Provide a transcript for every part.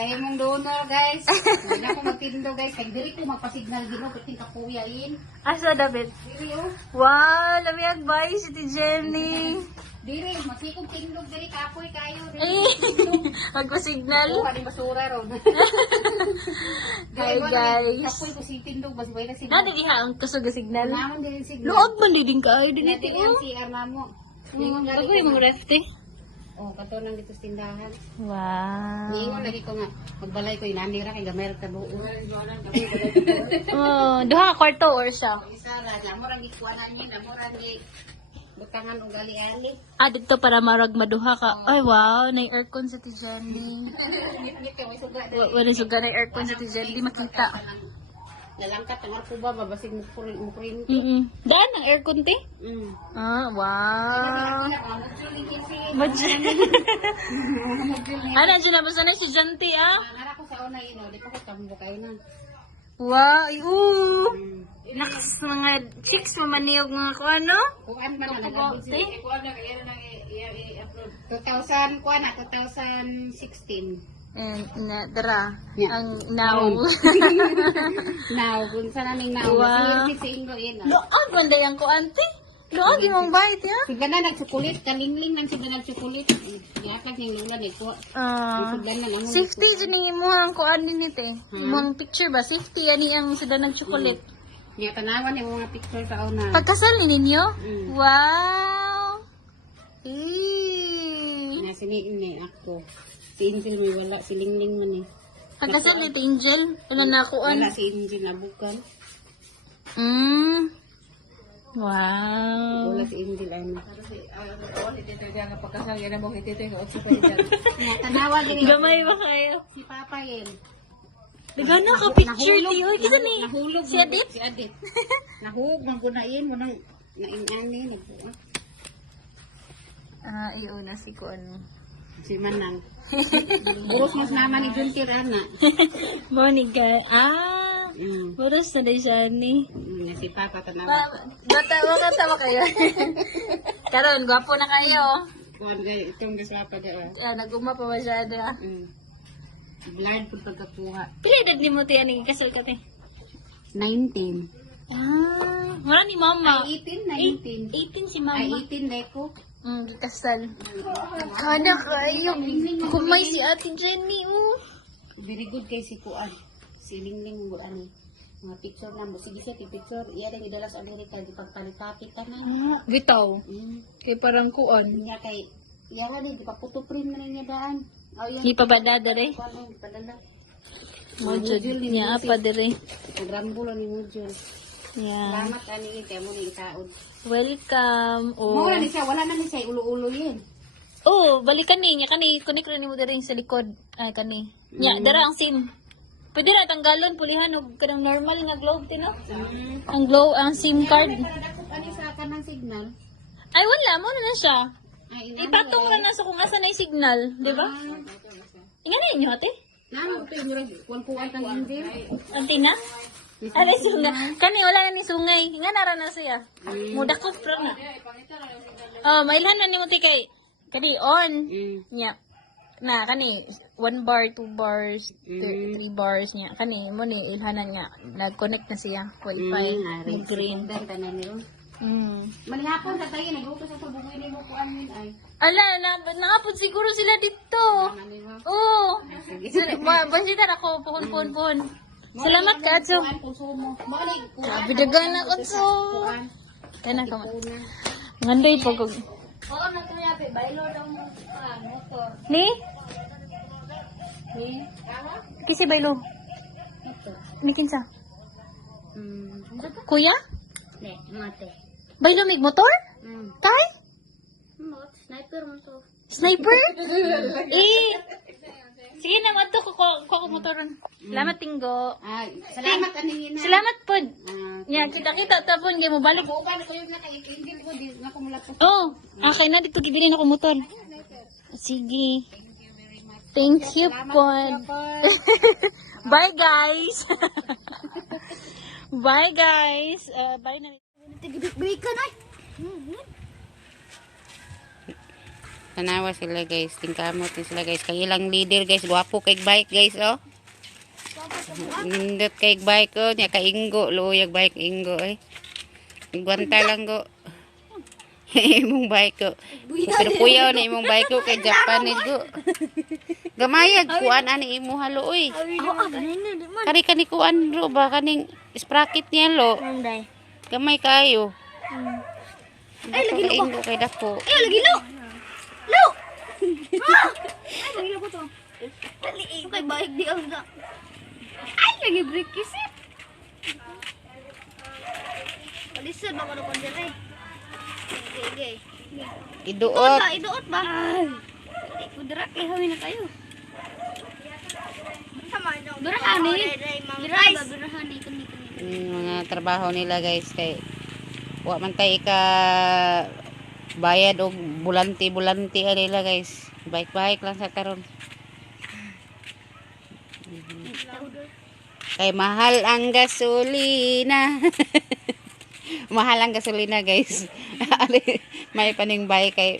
Sa imong donor, guys. Hindi na ko magtindo, guys. Kaya dili ko magpasignal din ako. Kating kapuyain. Asa David? Dili, oh. Wow, lami advice si Jenny. Dili, magsikong tindog. Dili, kapoy kayo. Ay, magpa-signal. Oo, ano basura ron. Hi guys. Kapoy ko si tindog. Basi ba na si Nadi diha ang kusog nga signal. Naman din signal. Luog man din ka ay diniti Dili, oh. ang CR na mo. Bagoy mong refte. Oh, kato nang dito sa tindahan. Wow. Niingon lagi ko nga, magbalay ko inanira kay gamay ta buo. Oh, duha ka kwarto or siya. Isa ra, amo ra gikuanan niya, amo ra gi butangan og gali-ali. Ah, dito para marag maduha ka. Ay, wow. Na-aircon sa Jenny. Ngit kay may suga. Wala suga na aircon sa Jenny. Di makita. Nalangkat ang arko ba babasig mo kurin. Daan ang aircon, te? Ah, wow. Ano, dyan na ba sana estudyante, ah? Nara ko sa una yun, di pa ko tambo kayo na. Wow, Nakas mga chicks, mamaniyog mga ko, ano? Kuan man na nagabot siya. Kuan na kaya nang i-upload. 2000 kuan na 2016. And, dara, Yeah. ang now. Now, kung saan naming now. Wow. Kasi si Ingo yun. Loog, banday ang ko, auntie. Loog, imong bait, ya? Sigla na nagsukulit, kalingling nang sigla nagsukulit. Yatag ng lula ni ko. Sigla na naman. Safety, dyan yung imuhang ko, ano nito eh. Imuhang picture ba? Safety, yan ang sila nag-chocolate. Nga tanawan yung mga picture sa una. Pagkasal ni ninyo? Mm. Wow! Nga siniin ako. Si Angel may wala, si Lingling man eh. Pagkasal ni Angel? Ano na ako, Wala si Angel nabukan. Wow. Wala si Angel ano. Nga tanawan din Gamay ba kayo? si Papa yun. Dagana ka picture ti. Uy, kasi ni. Nahulog. Si Adit? Si Adit. Nahulog, maggunain mo nang naingani. Nagbuwa. Ah, iuna si ko ano. Si Manang. Buros mas naman ni Juntir, ana. Monica. Ah, buros na din siya ni. Si Papa tanawa. Bata kayo. Karon, gwapo na kayo. Kuhan kayo, itong gaswapa daw. Naguma pa masyado. Blurred po pagkakuha. Pila edad ni mo tiyan ni kasal ka te? 19. Ah, wala ni mama. Ay, 18, 18 si Ay, mama. 18 deko. Kasal. Kana kayo. Kumay si Ate Jenny, oh. Very good kay si Kuan. Si Lingling mo ani. Mga picture na mo. Sige siya, picture. Iya rin idala sa Amerika. Di pagpalitapit ka na. Bitaw. Kay parang kuan. Niya kay, iya nga di paputo print na niya daan. Oh, yun. Di pa ba dadare? Kuan di padala. Module niya apa dire. Nagrambulo ni Mujul. Yeah. Salamat ani kay mo ni itaod. Welcome. Mo Oh. na ni siya, wala na ni siya ulo-ulo yun. Oh, balikan ni niya kani kunik ra nimo diri sa likod. Ay kani. Nya dara ang SIM. Pwede na tanggalon pulihan og kanang normal nga globe tino. Ang glow ang SIM card. Nakadakop ani sa kanang signal. Ay wala mo na siya. Ay, Ipatong ra na sa kung asa na signal, di ba? Ingani niyo ate? Namo to mura kuan-kuan kang Angel. Antina? Ano sunga? Kani wala na ni sungay. Nga nara na siya. Mudakop ra na. Oh, mailhan na ni mo kay. Kani on. Nya. Na kani 1 bar, 2 bars, 3 bars niya. Kani mo ni ilhanan nga nag-connect na siya. Wi-Fi, green. Benta na niyo. Manihapon ta tayo nagluto sa tubugoy ni mo kuan min ay. Ala, naapod siguro sila dito. Oo. Basita na ako, puhon. Salamat ka, Atso. Konsumo. Mali Grabe dagan na, Atso. Kaya ka man. Ngandoy po kog. Oo na kuya pe baylo daw mo motor. Ni? Ni? Tama? Kisi baylo. Ito. Ni kinsa? Kuya? Ne, mate. Baylo mig motor? Tay? Sniper mo to. Sniper? Sige na, mato ko motoron. Salamat, Tinggo. Ay, salamat ani na. Salamat po. Nya, kita tapon gyud mo balik. Bukan ko yung naka-ingin ko di na kumulat ko. Oh, okay na dito gidili na ko motor. Sige. Thank you po. Bye guys. Bye guys. Bye na. Break ka na. Tanawa sila guys. Tingkamot din sila guys. Kay ilang leader guys. Gwapo kay bike guys oh. Nindot kay bike oh. Nya kay Ingo. Luyag bike Ingo eh. Igwanta lang go. Imong bike ko. Pero kuyaw na imong bike ko kay Japanese go. Gamayag kuan ani imo halo oy. Ganun di man. Kari kani kuan ro ba kaning sprocket niya lo. Nanday. Gamay kayo. Ay, lagi lo. Ingo kay dako. Ay, lagi lo. Lo. Ay, lagi lo ko to. Dali, kay baik di ang da. Ay, lagi break kisit. Kalisod ba ko na kondere? Okay. Iduot. Iduot ba? Ay, kudra kay hawin na kayo. Birahani. Birahani kani. Mga trabaho nila guys kay wa man tay ka bayad og bulanti nila guys. Bike lang sa karon. Kay mahal ang gasolina. Mahal ang gasolina guys. May paning bike kay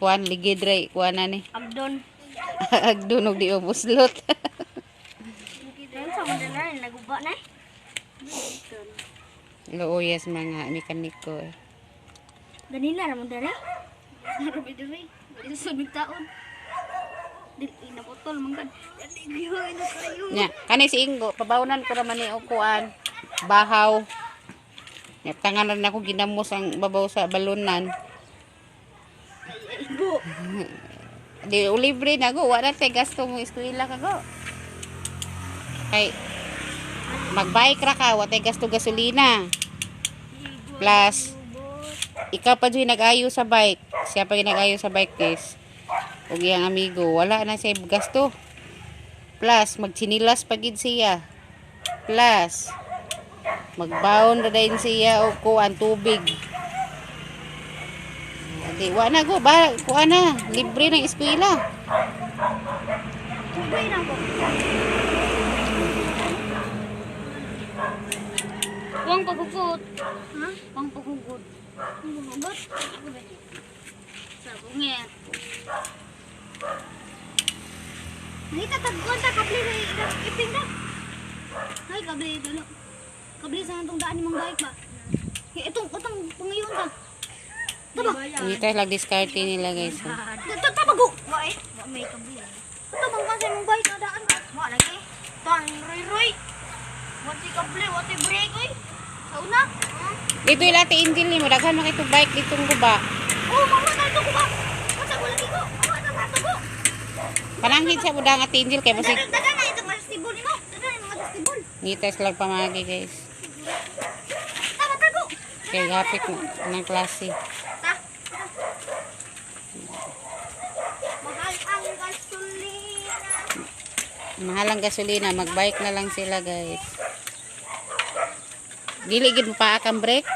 kuan ligid ray kuan ani. Agdon. Agdon og di ubuslot. Kita sa mo na naguba na. Loyas mga mekaniko. Ganina ra mo dere. Arabi dere. Dili sa taon. Dili na botol man kan. Dili gihoy na kayo. Nya, kani si Ingo, pabawnan ko naman ni kuan bahaw. Nya tanganan ako ginamos ang babaw sa balunan. Ibo. Di libre na go, wala tay gasto mo eskwela ka go. Kay magbike ra ka, wala tay gasto gasolina. Plus ikaw pa dyan nag-ayo sa bike. Siya pa yung nag-ayo sa bike guys. Ug iyang amigo, wala na siya gasto. Plus magchinilas pagid siya. Plus magbaon ra din siya og kuan tubig. Di wa na go ba kuan na libre ng eskwela. Tubay na ko. Wang pagugot. Ha? Wang pagugot. Pagugot? Sa bungit. Nakita tagkuan ta kabli na iping na. Ay kabli dalo. Kabli sa atong daan ni mong bike ba? Itong pangayon ta. Taba. Dito lang discard nila guys. Tabago. Wa eh. Wa may kabli. Ito bang kasi mong bike na daan. Wa lagi. Tang roy. Wati kabli, wati brake oy. Sa una. Dito ilati Angel ni mo daghan man kay bike ditong guba. Oh, mama na ito ko ba? Masa wala dito? Mama na ito ko. Pananghin siya mo dang Angel kay basig Dagan na itong masastibol mo. Dagan na mga masastibol. ngites lang pamagi guys. Tama tago. Kay hapit ng klase. Ta. Mahal ang gasolina. Mahal ang gasolina, magbike na lang sila guys. Dili gid mo pa akang brake.